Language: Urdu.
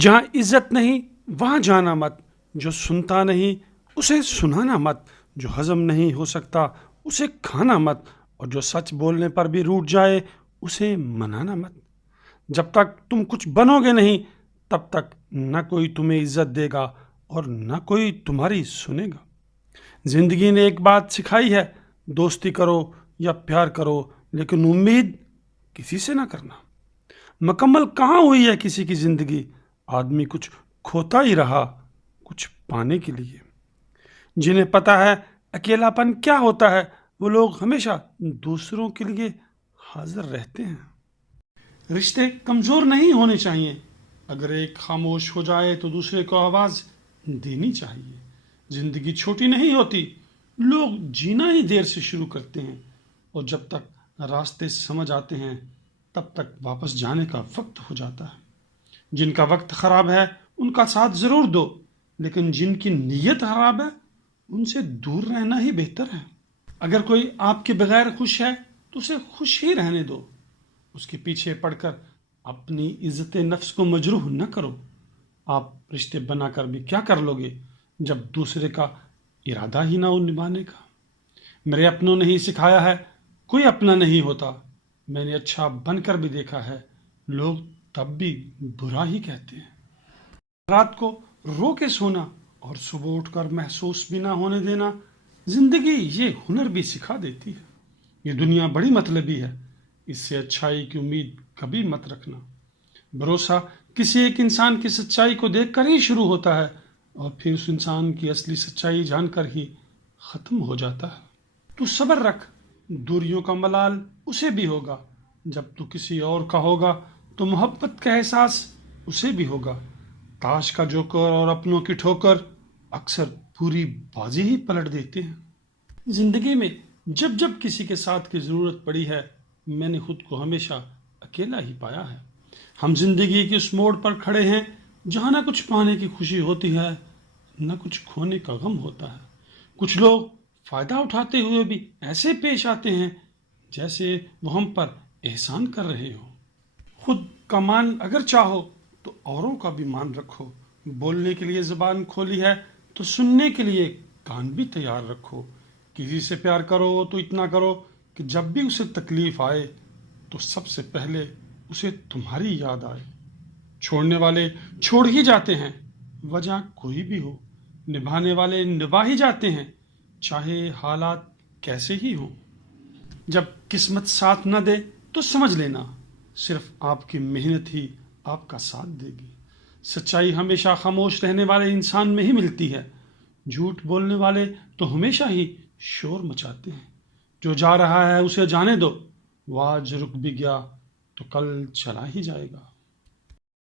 جہاں عزت نہیں وہاں جانا مت، جو سنتا نہیں اسے سنانا مت، جو ہضم نہیں ہو سکتا اسے کھانا مت، اور جو سچ بولنے پر بھی روٹھ جائے اسے منانا مت۔ جب تک تم کچھ بنو گے نہیں تب تک نہ کوئی تمہیں عزت دے گا اور نہ کوئی تمہاری سنے گا۔ زندگی نے ایک بات سکھائی ہے، دوستی کرو یا پیار کرو لیکن امید کسی سے نہ کرنا۔ مکمل کہاں ہوئی ہے کسی کی زندگی، آدمی کچھ کھوتا ہی رہا کچھ پانے کے لیے۔ جنہیں پتا ہے اکیلا پن کیا ہوتا ہے وہ لوگ ہمیشہ دوسروں کے لیے حاضر رہتے ہیں۔ رشتے کمزور نہیں ہونے چاہیے، اگر ایک خاموش ہو جائے تو دوسرے کو آواز دینی چاہیے۔ زندگی چھوٹی نہیں ہوتی، لوگ جینا ہی دیر سے شروع کرتے ہیں، اور جب تک راستے سمجھ آتے ہیں تب تک واپس جانے کا وقت ہو جاتا ہے۔ جن کا وقت خراب ہے ان کا ساتھ ضرور دو، لیکن جن کی نیت خراب ہے ان سے دور رہنا ہی بہتر ہے۔ اگر کوئی آپ کے بغیر خوش ہے تو اسے خوش ہی رہنے دو، اس کے پیچھے پڑ کر اپنی عزت نفس کو مجروح نہ کرو۔ آپ رشتے بنا کر بھی کیا کر لو گے جب دوسرے کا ارادہ ہی نہ ہو نبھانے کا۔ میرے اپنوں نے ہی سکھایا ہے کوئی اپنا نہیں ہوتا، میں نے اچھا بن کر بھی دیکھا ہے لوگ تب بھی برا ہی کہتے ہیں۔ رات کو رو کے سونا اور صبح اٹھ کر محسوس بھی نہ ہونے دینا، زندگی یہ ہنر بھی سکھا دیتی ہے۔ یہ دنیا بڑی مطلبی ہے، اس سے اچھائی کی امید کبھی مت رکھنا۔ بھروسہ کسی ایک انسان کی سچائی کو دیکھ کر ہی شروع ہوتا ہے اور پھر اس انسان کی اصلی سچائی جان کر ہی ختم ہو جاتا ہے۔ تو صبر رکھ، دوریوں کا ملال اسے بھی ہوگا، جب تو کسی اور کا ہوگا تو محبت کا احساس اسے بھی ہوگا۔ تاش کا جوکر اور اپنوں کی ٹھوکر اکثر پوری بازی ہی پلٹ دیتے ہیں۔ زندگی میں جب جب کسی کے ساتھ کی ضرورت پڑی ہے میں نے خود کو ہمیشہ اکیلا ہی پایا ہے۔ ہم زندگی کے اس موڑ پر کھڑے ہیں جہاں نہ کچھ پانے کی خوشی ہوتی ہے نہ کچھ کھونے کا غم ہوتا ہے۔ کچھ لوگ فائدہ اٹھاتے ہوئے بھی ایسے پیش آتے ہیں جیسے وہ ہم پر احسان کر رہے ہوں۔ خود کا مان اگر چاہو تو اوروں کا بھی مان رکھو۔ بولنے کے لیے زبان کھولی ہے تو سننے کے لیے کان بھی تیار رکھو۔ کسی سے پیار کرو تو اتنا کرو کہ جب بھی اسے تکلیف آئے تو سب سے پہلے اسے تمہاری یاد آئے۔ چھوڑنے والے چھوڑ ہی جاتے ہیں، وجہ کوئی بھی ہو۔ نبھانے والے نبھا ہی جاتے ہیں، چاہے حالات کیسے ہی ہوں۔ جب قسمت ساتھ نہ دے تو سمجھ لینا صرف آپ کی محنت ہی آپ کا ساتھ دے گی۔ سچائی ہمیشہ خاموش رہنے والے انسان میں ہی ملتی ہے، جھوٹ بولنے والے تو ہمیشہ ہی شور مچاتے ہیں۔ جو جا رہا ہے اسے جانے دو، وہ آج رک بھی گیا تو کل چلا ہی جائے گا۔